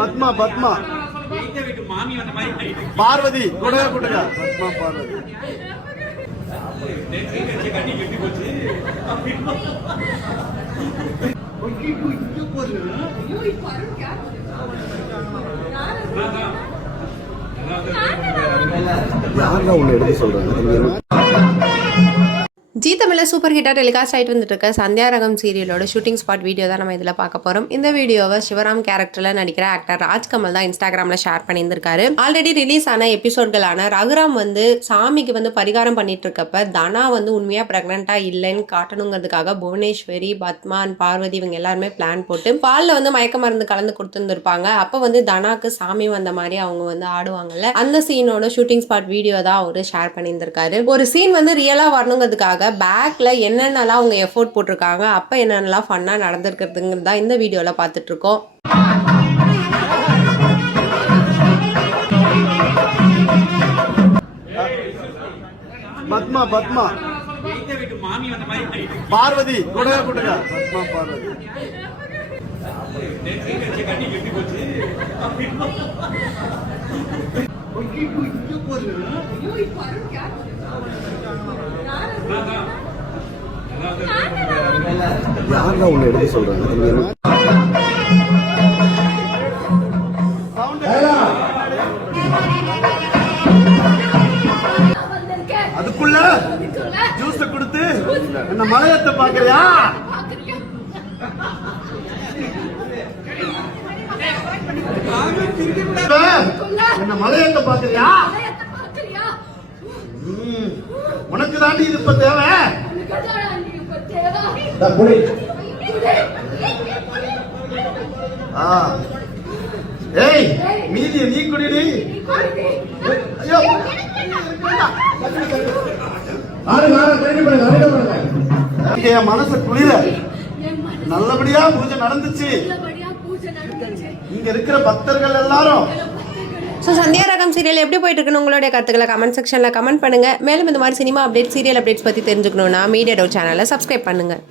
பத்மா பத்மா பார்வதி கூடவே கூட்டுங்க. பத்மா பார்வதி யாரெல்லாம் ஒண்ணு எடுத்து சொல்றாங்க. ஜி தமிழில் சூப்பர் ஹிட்டாக டெலிகாஸ்ட் ஆகிட்டு வந்துட்டு இருக்க சந்தியா ரகம் சீரியலோட ஷூட்டிங் ஸ்பாட் வீடியோ தான் நம்ம இதில் பார்க்க போகிறோம். இந்த வீடியோவை சிவராம் கேரக்டரில் நடிக்கிற ஆக்டர் ராஜ்கமல் தான் இன்ஸ்டாகிராமில் ஷேர் பண்ணியிருந்திருக்காரு. ஆல்ரெடி ரிலீஸ் ஆன எபிசோட்களான ரகுராம் வந்து சாமிக்கு வந்து பரிகாரம் பண்ணிட்டு இருக்கப்ப தனா வந்து உண்மையாக ப்ரெக்னெண்ட்டாக இல்லைன்னு காட்டணுங்கிறதுக்காக புவனேஸ்வரி, பத்மா அண்ட் பார்வதி இவங்க எல்லாருமே பிளான் போட்டு பாலில் வந்து மயக்க மருந்து கலந்து கொடுத்துருந்துருப்பாங்க. அப்போ வந்து தனாக்கு சாமி வந்த மாதிரி அவங்க வந்து ஆடுவாங்கல்ல, அந்த சீனோட ஷூட்டிங் ஸ்பாட் வீடியோ தான் அவர் ஷேர் பண்ணியிருந்திருக்காரு. ஒரு சீன் வந்து ரியலாக வரணுங்கிறதுக்காக பேக்ல என்னென்னலாம் அவங்க எஃபோர்ட் போட்டிருக்காங்க, அப்ப என்னென்னலாம் ஃபன்னா நடந்திருக்கிறதுங்கிறது தான் இந்த வீடியோல பார்த்துட்டு இருக்கோம். பத்மா பத்மா பார்வதி கூடவே கூட்டுங்க. பத்மா பார்வதி யாரெல்லாம் ஒண்ணு எடுத்து சொல்றாங்க. அதுக்குள்ள ஜூஸ் கொடுத்து என்ன மலையத்தை பாக்குறியா? என்ன மலையத்தை பாக்குறியா? உனக்கு தாண்டி இது இப்ப தேவை. ஏய் மீதிய நீ குடிடி. என் மனசு குளிர நல்லபடியா பூஜை நடந்துச்சு. இங்க இருக்கிற பக்தர்கள் எல்லாரும். ஸோ சந்தியா ரகம் சீரியல் எப்படி போயிட்டு இருக்குன்னு உங்களுடைய கருத்துக்களை கமெண்ட் செக்ஷனில் கமெண்ட் பண்ணுங்கள். மேலும் இந்த மாதிரி சினிமா அப்டேட், சீரியல் அப்டேட்ஸ் பற்றி தெரிஞ்சுக்கணுன்னா மீடியா டோ சேனலை சப்ஸ்கிரைப் பண்ணுங்கள்.